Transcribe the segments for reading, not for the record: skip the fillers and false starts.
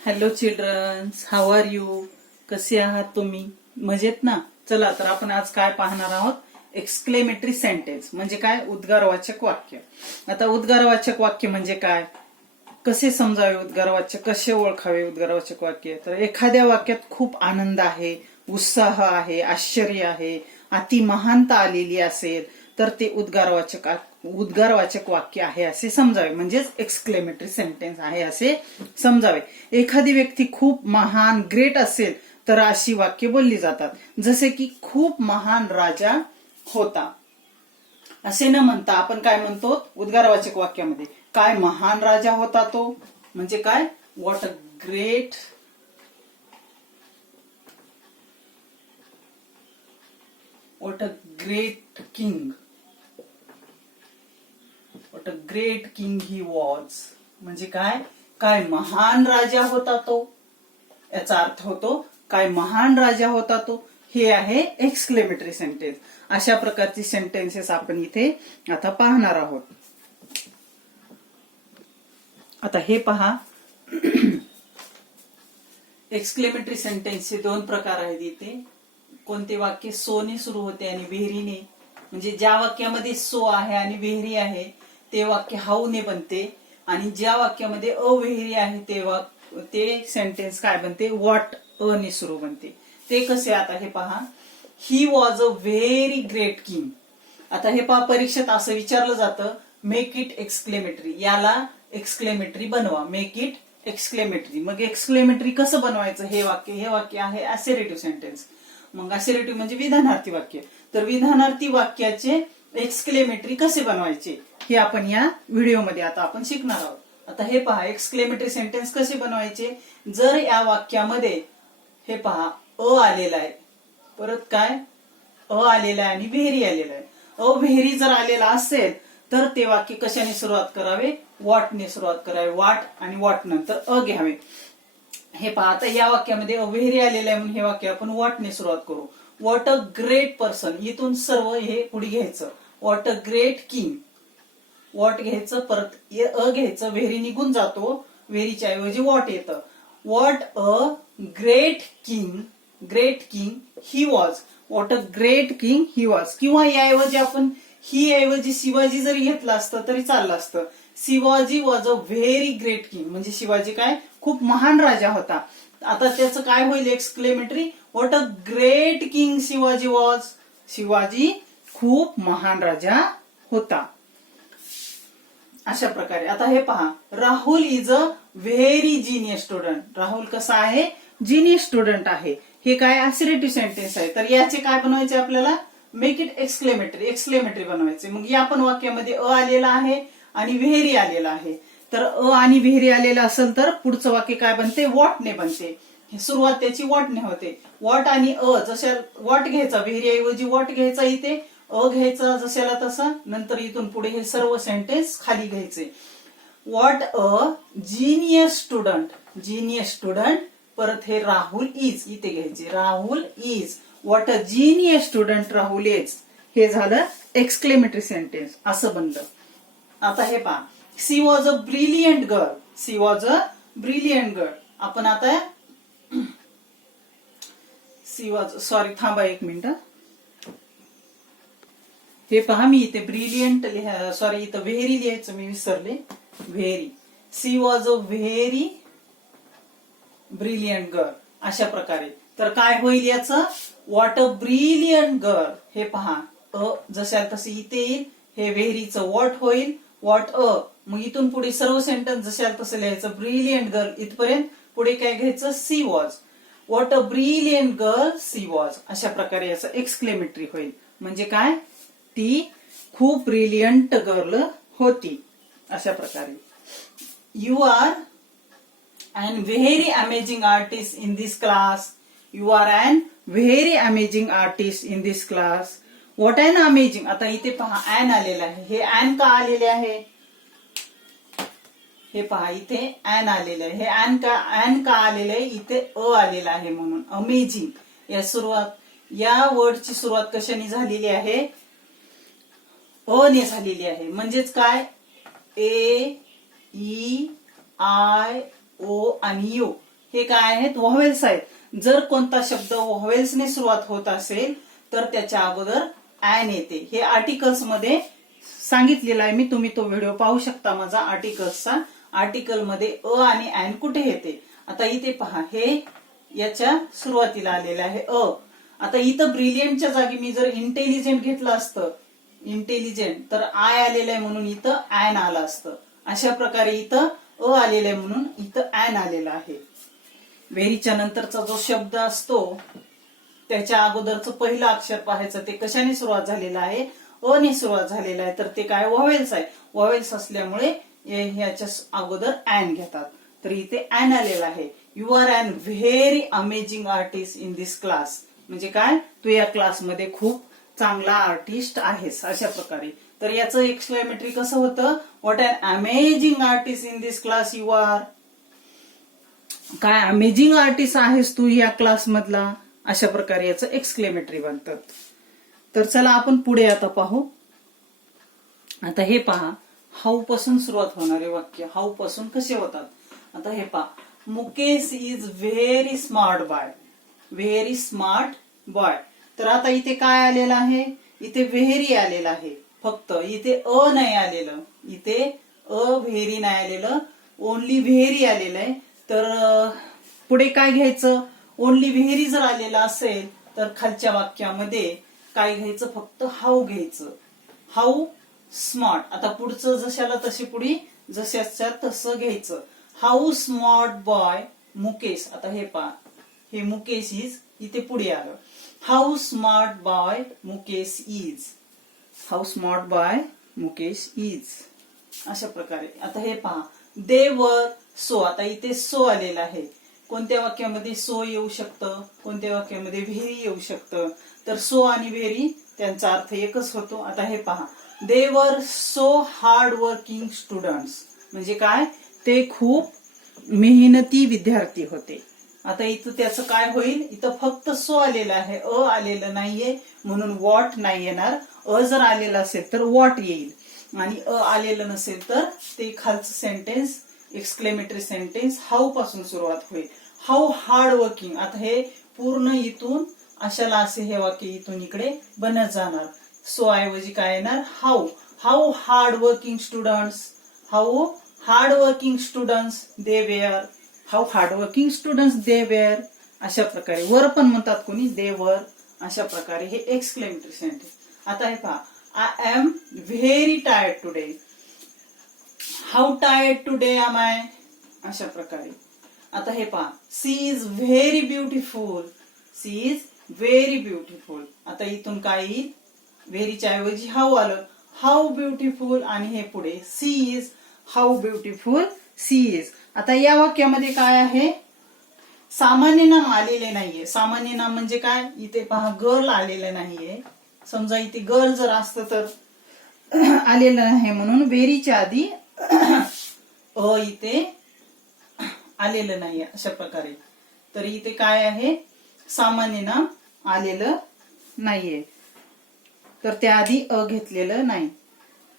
Hello childrens, how are you? कसे आहात तुम्ही? मजेत ना? चला तर आपण आज काय पाहणार आहोत? एक्सक्लेमेटरी सेंटेन्स म्हणजे काय? उद्गारवाचक वाक्य. आता उद्गारवाचक वाक्य म्हणजे काय? कसे समजावे उद्गारवाचक, कसे ओळखावे उद्गारवाचक वाक्य? तर एखाद्या वाक्यात खूप आनंद आहे, उत्साह आहे, आश्चर्य आहे, अति महानता आलेली असेल तर ते उद्गारवाचक वाक्य आहे असे समजावे, म्हणजेच एक्सक्लेमेटरी सेंटेन्स आहे असे समजावे. एखादी व्यक्ती खूप महान ग्रेट असेल तर अशी वाक्य बोलली जातात, जसे की खूप महान राजा होता असे न म्हणता आपण काय म्हणतो उद्गारवाचक वाक्यामध्ये? काय महान राजा होता तो, म्हणजे काय? What a great king, what a great king he was. म्हणजे काय? काय महान राजा होता तो, याचा अर्थ होतो काय महान राजा होता तो. हे आहे एक्सक्लेमेटरी सेंटेन्स. अशा प्रकारची सेंटेन्सेस आपण इथे आता पाहणार आहोत. आता हे पहा, एक्सक्लेमेटरी सेंटेन्सचे दोन प्रकार आहेत इथे. कोणते वाक्य सोने सुरू होते आणि व्हेरीने, म्हणजे ज्या वाक्यामध्ये सो आहे आणि व्हेरी आहे ते वाक्य हाऊने बनते, आणि ज्या वाक्यामध्ये अव्हेरी आहे ते सेंटेन्स काय बनते? व्हॉट अ ने सुरू बनते. ते कसे? आता हे पहा, he was a very great king. आता हे पहा, परीक्षेत असं विचारलं जातं, मेक इट एक्सक्लेमेटरी, याला एक्सक्लेमेटरी बनवा, मेक इट एक्सक्लेमेटरी. मग एक्सक्लेमेटरी कसं बनवायचं? हे वाक्य आहे असर्टिव्ह सेंटेन्स. मग असर्टिव्ह म्हणजे विधानार्थी वाक्य. तर विधानार्थी वाक्याचे एक्सक्लेमेटरी कसे बनवायचे हे आपण या व्हिडिओमध्ये आता आपण शिकणार आहोत. आता हे पहा, एक्सक्लेमेटरी सेंटेन्स कसे बनवायचे? जर या वाक्यामध्ये हे पहा अ आलेला आहे, परत काय अ आलेला आहे आणि व्हेरी आलेला आहे. अव्हेरी जर आलेला असेल तर ते वाक्य कशाने सुरुवात करावे? व्हॉटने सुरुवात करावे. व्हॉट आणि व्हॉट नंतर अ घ्यावे. हे पहा, आता या वाक्यामध्ये अव्हेरी आलेलं आहे म्हणून हे वाक्य आपण व्हॉटने सुरुवात करू. व्हॉट अ ग्रेट पर्सन, इथून सर्व हे पुढे घ्यायचं. What a great king, what घ्यायचं, परत अ घ्यायचं, व्हेरी निघून जातो, व्हेरीच्या ऐवजी व्हॉट येतं. What a great king he was. What a great king he was. किंवा याऐवजी आपण ही ऐवजी शिवाजी जरी घेतलं असतं तरी चाललं असतं. Shivaji was a very great king, म्हणजे शिवाजी काय? खूप महान राजा होता. आता त्याचं काय होईल exclamatory? What a great king Shivaji was. Shivaji खूप महान राजा होता. अशा प्रकारे. आता हे पहा, Rahul is a very genius student. Rahul कसा आहे? जिनियस स्टुडंट आहे. हे काय? असर्टिव्ह सेंटेन्स आहे. तर याचे काय बनवायचे आपल्याला? मेक इट एक्सक्लेमेटरी बनवायचे. मग या पण वाक्यामध्ये अ आलेला आहे आणि व्हेरी आलेला आहे. तर अ आणि व्हेरी आलेला असेल तर पुढचं वाक्य काय बनते? व्हॉटने बनते. सुरुवात त्याची व्हॉटने होते. व्हॉट आणि अ, जशा व्हॉट घ्यायचा, व्हेरी ऐवजी व्हॉट घ्यायचा, इथे अ घ्यायचा जशाला तसा, नंतर इथून पुढे हे सर्व सेंटेन्स खाली घ्यायचे. व्हॉट अ जिनियस स्टुडंट, परत हे राहुल इज इथे घ्यायचे. Rahul is. What a genius student Rahul is. हे झालं एक्सक्लेमेटरी सेंटेन्स, असं बनलं. आता हे पहा, she was a brilliant girl. आपण आता सॉरी थांबा एक मिनिट. हे पहा, मी इथे ब्रिलियंट सॉरी इथं व्हेरी लिहायचं मी विसरले. Very. She was a very brilliant girl. अशा प्रकारे. तर काय होईल याचं? What a brilliant girl. हे पहा, अ जशा तसे इथे येईल, हे व्हेरीचं व्हॉट होईल, व्हॉट अ. मग इथून पुढे सर्व सेंटेन्स जशाला तसं लिहायचं. ब्रिलियंट गर्ल इथपर्यंत, पुढे काय घ्यायचं? She was. What a brilliant girl she was. अशा प्रकारे याचं एक्सक्लेमेटरी होईल. म्हणजे काय? ती खूप ब्रिलियंट गर्ल होती. अशा प्रकारे. You are an very amazing artist in this class. You are an very amazing artist in this class. What an amazing. आता इथे पहा अन आलेलं आहे. हे अन का आलेले आहे? हे पहा, इथे अन आलेलं आहे. हे अन का आलेलं आहे? इथे अ आलेला आहे म्हणून. अमेझिंग या वर्डची सुरुवात कशाने झालेली आहे? अ ने झालेली आहे. म्हणजेच काय? ए, ई, आय, ओ आणि यू हे काय आहेत, व्हॉवेल्स आहेत. जर कोणता शब्द व्हॉवेल्सने सुरुवात होत असेल तर त्याच्या अगोदर ऍन येते. हे आर्टिकल्स मध्ये सांगितलेलं आहे मी, तुम्ही तो व्हिडिओ पाहू शकता माझा आर्टिकल्सचा. आर्टिकल मध्ये अ आणि ऍन कुठे येते. आता इथे पहा, हे याच्या सुरुवातीला आलेलं आहे अ. आता इथं ब्रिलियंटच्या जागी मी जर इंटेलिजंट घेतलं असतं, इंटेलिजंट, तर आय आलेलं आहे म्हणून इथं ऍन आलं असतं. अशा प्रकारे इथं अ आलेलं आहे म्हणून इथं ऍन आलेलं आहे. व्हेरीच्या नंतरचा जो शब्द असतो त्याच्या अगोदरचं पहिलं अक्षर पाहायचं, ते कशाने सुरुवात झालेलं आहे, अ ने सुरुवात झालेलं आहे. तर ते काय, व्हॉवेल्स आहे. व्हॉवेल्स असल्यामुळे ह्याच्या अगोदर ऍन घेतात. तर इथे ऍन आलेला आहे. You are an very amazing artist in this class. म्हणजे काय, तू या क्लासमध्ये खूप चांगला आर्टिस्ट आहेस, अशा प्रकारे. तर याचं एक्सक्लेमेटरी कसं होतं, what an amazing artist in this class you are. काय अमेझिंग आर्टिस्ट आहेस तू या क्लास मधला, अशा प्रकारे याचं एक्सक्लेमेटरी बनतं. तर चला आपण पुढे आता पाहू. आता हे पहा, हाऊ पासून सुरुवात होणारे वाक्य, हाऊ पासून कसे होतात. आता हे पहा, Mukesh is very smart boy. Very smart boy. तर आता इथे काय आलेलं आहे, इथे व्हेरी आलेलं आहे फक्त, इथे अ नाही आलेलं, इथे अ व्हेरी नाही आलेलं, ओनली व्हेरी आलेलं आहे. तर पुढे काय घ्यायचं, ओनली व्हेरी जर आलेलं असेल तर खालच्या वाक्यामध्ये काय घ्यायचं, फक्त हाऊ घ्यायचं. How smart. आता पुढचं जशाला तशी पुढे जशाच्या तसं घ्यायचं. How smart boy Mukesh. आता हे पहा, हे मुकेश इज इथे पुढे आलं. How smart boy Mukesh is. How smart boy Mukesh is, अशा प्रकारे. आता हे पहा, दे वर सो. आता इथे सो आलेला आहे. कोणत्या वाक्यामध्ये सो येऊ शकतं, कोणत्या वाक्यामध्ये व्हेरी येऊ शकतं. तर सो आणि व्हेरी त्यांचा अर्थ एकच होतो. आता हे पहा, दे वर सो हार्ड वर्किंग स्टुडंट्स. म्हणजे काय, ते खूप मेहनती विद्यार्थी होते. आता इथं त्याचं काय होईल, इथं फक्त सो आलेलं आहे, अ आलेलं नाहीये म्हणून वॉट नाही येणार. अ जर आलेलं असेल तर वॉट येईल, आणि अ आलेलं नसेल तर ते खालचं सेंटेन्स, एक्सक्लेमेटरी सेंटेन्स हाऊ पासून सुरुवात होईल. How hard working. आता हे पूर्ण इथून अशाला असे हे वाक्य इथून इकडे बनत जाणार. सो ऐवजी काय येणार, how. How hard working students. How hard working students they were. How hard working students they were. अशा प्रकारे वर पण म्हणतात कोणी, दे वर. अशा प्रकारे हे एक्सक्लेमेटरी सेंटेन्स. आता हे पहा, I am very tired today. How tired today am I. अशा प्रकारे. आता हे पहा, she is very beautiful. She is very beautiful. आता इथून काय येईल, व्हेरीच्या ऐवजी हाऊ आलं. हाऊ ब्युटिफुल, आणि हे पुढे she is. How beautiful she is. आता या वाक्यामध्ये काय आहे, सामान्य नाम आलेले नाहीये. सामान्य नाम म्हणजे काय, इथे पहा गर्ल आलेलं नाहीये. समजा इथे गर्ल जर असतं तर आलेलं नाही म्हणून व्हेरीच्या आधी अ इथे आलेलं नाहीये, अशा प्रकारे. तर इथे काय आहे, सामान्य नाम आलेलं नाहीये, तर त्याआधी अ घेतलेलं नाही.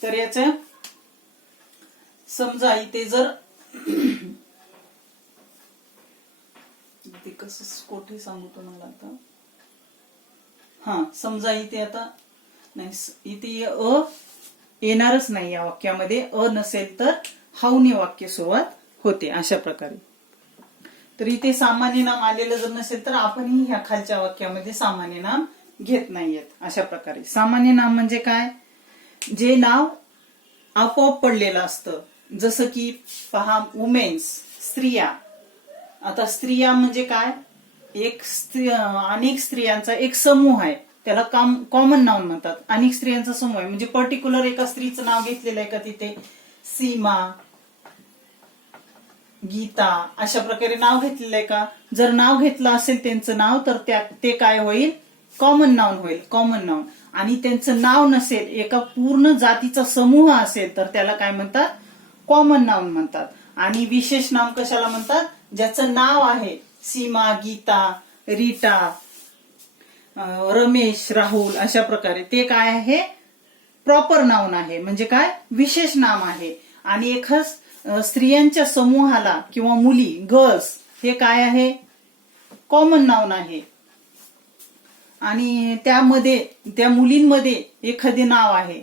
तर याच समजा इथे जर कसं कोठे सांगू तुम्हाला आता. हा, समजा इथे आता नाही, इथे अ येणारच नाही या वाक्यामध्ये. अ नसेल तर हाऊने वाक्य सुरुवात होते, अशा प्रकारे. तर इथे सामान्य नाम आलेलं जर नसेल तर आपणही ह्या खालच्या वाक्यामध्ये सामान्य नाम घेत नाहीयेत, अशा प्रकारे. सामान्य नाम म्हणजे काय, जे नाव आपोआप पडलेलं असतं. जसं की पहा, वुमेन्स, स्त्रिया. आता स्त्रिया म्हणजे काय, एक अनेक स्त्रियांचा एक समूह आहे, त्याला कॉमन नाउन म्हणतात. अनेक स्त्रियांचा समूह आहे म्हणजे पर्टिक्युलर एका स्त्रीचं नाव घेतलेलं आहे का तिथे, सीमा, गीता, अशा प्रकारे नाव घेतलेलं आहे का. जर नाव घेतलं असेल त्यांचं नाव तर ते काय होईल, कॉमन नाउन होईल, कॉमन नाउन. आणि त्यांचं नाव नसेल, एका पूर्ण जातीचा समूह असेल तर त्याला काय म्हणतात, कॉमन नाउन म्हणतात. आणि विशेष नाम कशाला म्हणतात, ज्याचं नाव आहे, सीमा, गीता, रीटा, रमेश, राहुल, अशा प्रकारे. ते काय आहे, प्रॉपर नाउन आहे, म्हणजे काय, विशेष नाम आहे. आणि एखाद स्त्रियांच्या समूहाला किंवा मुली, गर्ल्स, हे काय आहे, कॉमन नाउन आहे. आणि त्यामध्ये त्या मुलींमध्ये एखादे नाव आहे,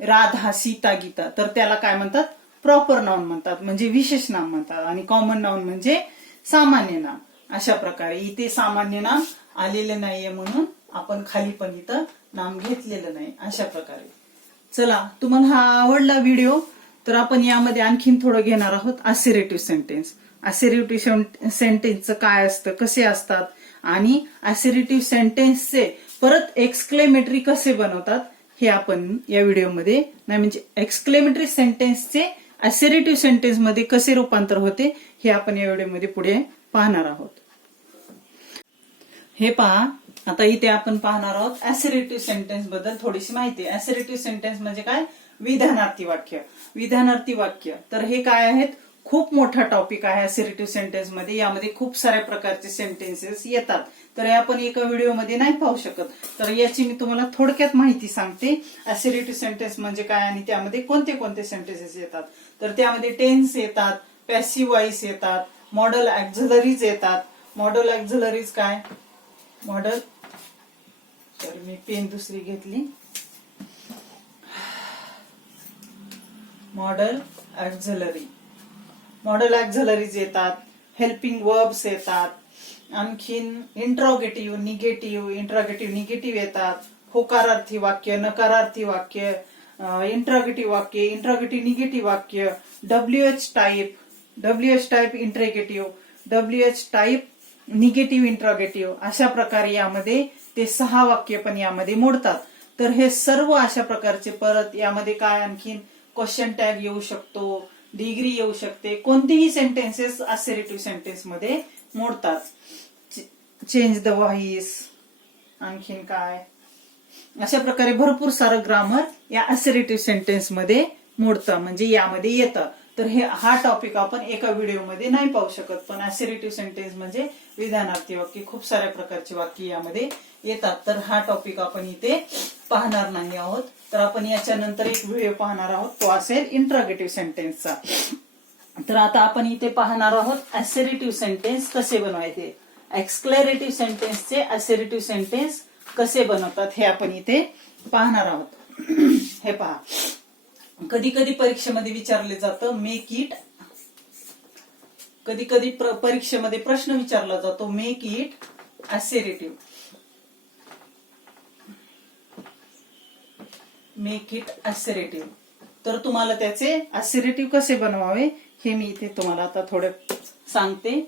राधा, सीता, गीता, तर त्याला काय म्हणतात, प्रॉपर नाउन म्हणतात, म्हणजे विशेष नाम म्हणतात. आणि कॉमन नाउन म्हणजे सामान्य नाम. अशा प्रकारे इथे सामान्य नाम आलेलं नाहीये म्हणून आपण खाली पण इथं नाम घेतलेलं नाही. अशा प्रकारे. चला, तुम्हाला हा आवडला व्हिडिओ तर आपण यामध्ये आणखीन थोडं घेणार आहोत असर्टिव्ह सेंटेन्स. असर्टिव्ह सेंटेन्सचं काय असतं, कसे असतात, आणि असर्टिव्ह सेंटेन्सचे परत एक्सक्लेमेटरी कसे बनवतात हे आपण या व्हिडिओमध्ये, नाही म्हणजे एक्सक्लेमेटरी सेंटेन्सचे असर्टिव्ह सेंटेन्स मध्ये कसे रूपांतर होते हे आपण या व्हिडिओमध्ये पुढे पाहणार आहोत. हे पहा, आता इथे आपण पाहणार आहोत असर्टिव्ह सेंटेन्स बद्दल थोडीशी माहिती. असर्टिव्ह सेंटेन्स म्हणजे काय, विधानार्थी वाक्य. विधानार्थी वाक्य तर हे काय आहेत, खूप मोठा टॉपिक आहे असर्टिव्ह सेंटेन्स मध्ये. यामध्ये खूप साऱ्या प्रकारचे सेंटेन्सेस येतात, तर हे आपण एका व्हिडिओमध्ये नाही पाहू शकत. तर याची मी तुम्हाला थोडक्यात माहिती सांगते. असर्टिव्ह सेंटेन्स म्हणजे काय आणि त्यामध्ये कोणते कोणते सेंटेन्सेस येतात. तर त्यामध्ये टेन्स येतात, पॅसिव्ह वॉइस येतात, मॉडल ऑक्झिलरीज येतात. मॉडल ऑक्झिलरीज काय, मॉडल, तर मी पेन दुसरी घेतली. मॉडल ऑक्झिलरी, मॉडल ऑक्झिलरीज येतात, हेल्पिंग वर्ब्स येतात, आणखीन इंट्रोगेटिव्ह, निगेटिव्ह येतात, होकारार्थी वाक्य, नकारार्थी वाक्य, इंट्रोगेटिव्ह वाक्य, इंट्रोगेटिव्ह निगेटिव्ह वाक्य, WH type interrogative, WH type negative interrogative. अशा प्रकारे यामध्ये ते 6 वाक्य पण यामध्ये मोडतात. तर हे सर्व अशा प्रकारचे, परत यामध्ये काय आणखीन क्वेश्चन टॅग येऊ शकतो, डिग्री येऊ शकते, कोणतेही सेंटेन्सेस असर्टिव्ह सेंटेन्स मध्ये मोडतात. चेंज द व्हॉइस, आणखीन काय, अशा प्रकारे भरपूर सारं ग्रामर या असर्टिव्ह सेंटेन्स मध्ये मोडतं, म्हणजे यामध्ये येतं. तर हा टॉपिक आपण एका व्हिडिओमध्ये नाही पाहू शकत. पण असर्टिव्ह सेंटेन्स म्हणजे विधानार्थी वाक्य, खूप साऱ्या प्रकारची वाक्य यामध्ये येतात. तर हा टॉपिक आपण इथे पाहणार नाही आहोत. तर आपण याच्यानंतर एक व्हिडिओ पाहणार आहोत, तो असेल इंट्रोगेटिव्ह सेंटेन्सचा. तर आता आपण इथे पाहणार आहोत असर्टिव्ह सेंटेन्स कसे बनवायचे, एक्सक्लेरेटिव्ह सेंटेन्सचे असर्टिव्ह सेंटेन्स कसे बनवतात हे आपण इथे पाहणार आहोत. हे पहा, कधी कधी परीक्षेमध्ये विचारले जातं मेक इट, कधी कधी परीक्षेमध्ये प्रश्न विचारला जातो make it assertive, make it assertive. तर तुम्हाला त्याचे असर्टिव्ह कसे बनवावे हे मी इथे तुम्हाला आता थोडं सांगते.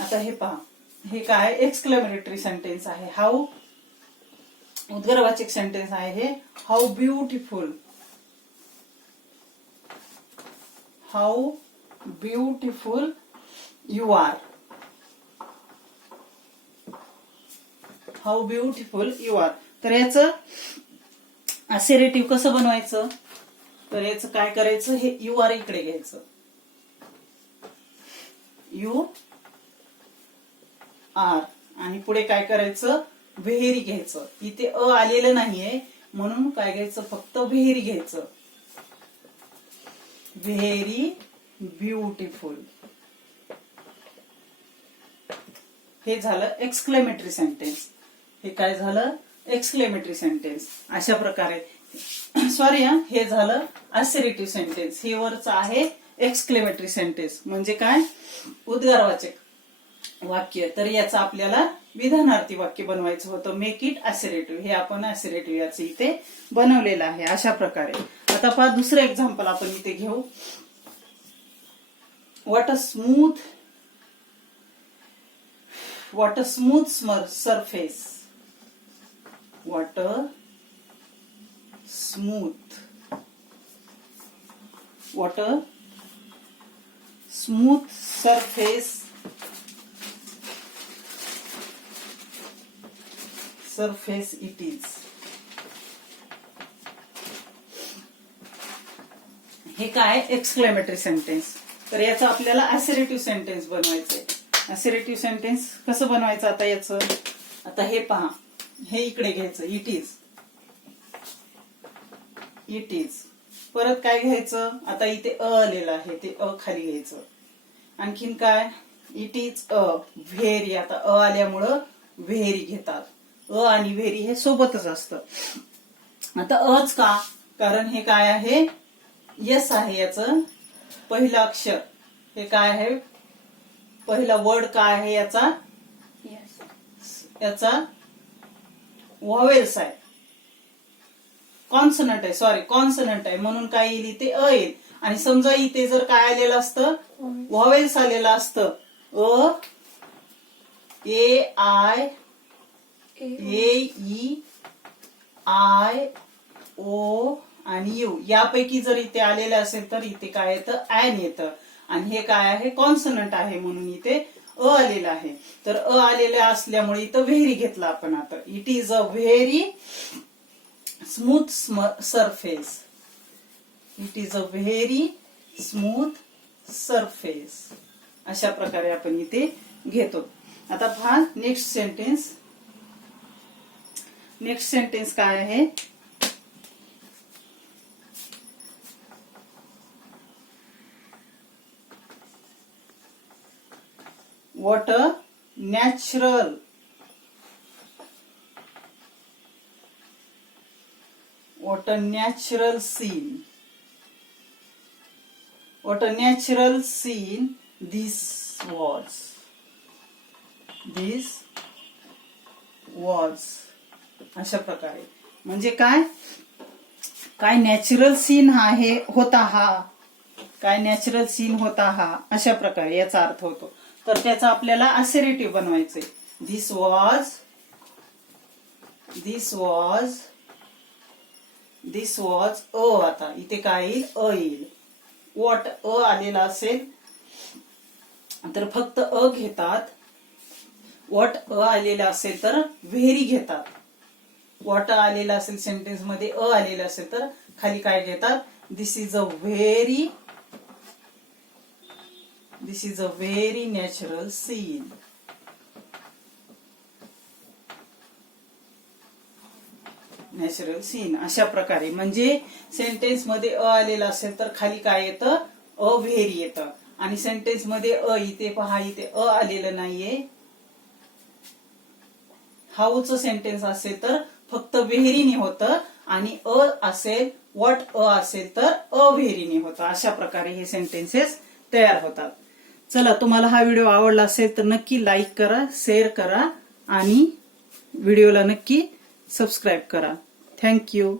आता हे पहा, हे काय एक्सक्लेमेटरी सेंटेन्स आहे, हाऊ, उद्गारवाचक सेंटेन्स आहे हे, how beautiful, how beautiful you are, how beautiful you are. तर याचं असर्टिव्ह कसं बनवायचं, तर याचं काय करायचं, हे यू आर इकडे घ्यायचं, यू आर, आणि पुढे काय करायचं, व्हेरी घ्यायचं. इथे आलेलं नाहीये म्हणून काय घ्यायचं, फक्त व्हेरी घ्यायचं, व्हेरी ब्युटिफुल. हे झालं एक्सक्लेमेटरी सेंटेन्स. हे काय झालं, एक्सक्लेमेटरी सेंटेन्स. अशा प्रकारे, सॉरी हे झालं असर्टिव्ह सेंटेन्स. हे वरच आहे एक्सक्लेमेटरी सेंटेन्स म्हणजे काय, उद्गारवाचक वाक्य. तर याचं आपल्याला विधानार्थी वाक्य बनवायचं होतं, मेक इट असर्टिव्ह. हे आपण असर्टिव्ह याचं इथे बनवलेलं आहे. अशा प्रकारे आता पहा, दुसरं एक्झाम्पल आपण इथे घेऊ. What a smooth surface, what a smooth, what a smooth surface it is. हे काय एक्सक्लेमेटरी सेंटेन्स. तर याचं आपल्याला असर्टिव्ह सेंटेन्स बनवायचंय. असर्टिव्ह सेंटेन्स कसं बनवायचं आता याचं, आता हे पहा, हे इकडे घ्यायचं, इट इज, इट इज. परत काय घ्यायचं, आता इथे आलेलं आहे ते खाली घ्यायचं. आणखीन काय, इट इज अ व्हेरी. आता अ आल्यामुळं व्हेरी घेतात. अ आणि व्हेरी हे सोबतच असतं. आता अच का? कारण हे काय आहे? यस आहे. याचं पहिलं अक्षर हे काय आहे? पहिला वर्ड काय आहे याचा? याचा व्हॉवेल्स आहे, कॉन्सनंट आहे. सॉरी, कॉन्सनंट आहे म्हणून काय येईल इथे? अ येईल. आणि समजा इथे जर काय आलेलं असतं? व्हॉवेल्स आलेलं असतं. अ, ए, आय, ए, ई, आय, ओ आणि यू यापैकी जर इथे आलेलं असेल तर इथे काय येतं? ॲन येतं. आणि हे काय आहे? कॉन्सनंट आहे म्हणून इथे अ आलेलं आहे. तर अ आलेलं असल्यामुळे इथं व्हेरी घेतला आपण. आता it is a very smooth surface. It is a very smooth surface. अशा प्रकारे आपण इथे घेतो. आता पहा नेक्स्ट सेंटेन्स. नेक्स्ट सेंटेन्स काय आहे? What a natural scene. What a natural scene this was. This was. अशा प्रकारे म्हणजे काय? काय नॅचरल सीन आहे होता हा. काय नॅचरल सीन होता हा. अशा प्रकारे याचा अर्थ होतो. तर त्याचा आपल्याला असेरेटिव्ह बनवायचंय. दिस वॉज अ. आता इथे काय येईल? अ येईल. वॉट अ आलेला असेल तर फक्त अ घेतात. वॉट अ आलेला असेल तर व्हेरी घेतात. वॉट आलेला असेल सेंटेन्स मध्ये अ आलेला असेल तर खाली काय घेतात? This is a very natural scene. Natural scene. अशा प्रकारे म्हणजे सेंटेन्स मध्ये अ आलेला असेल तर खाली काय येतं? अ व्हेरी येतं. आणि सेंटेन्स मध्ये अ, इथे पहा इथे अ आलेलं नाहीये. हाऊचं सेंटेन्स असेल तर फक्त व्हेरीने होतं. आणि अ असेल, वॉट अ असेल तर अ व्हेरीने होतं. अशा प्रकारे हे सेंटेन्सेस तयार होतात. चला, तुम्हाला हा व्हिडिओ आवडला असेल तर नक्की लाईक करा, शेअर करा आणि व्हिडिओला नक्की सबस्क्राईब करा. थँक्यू.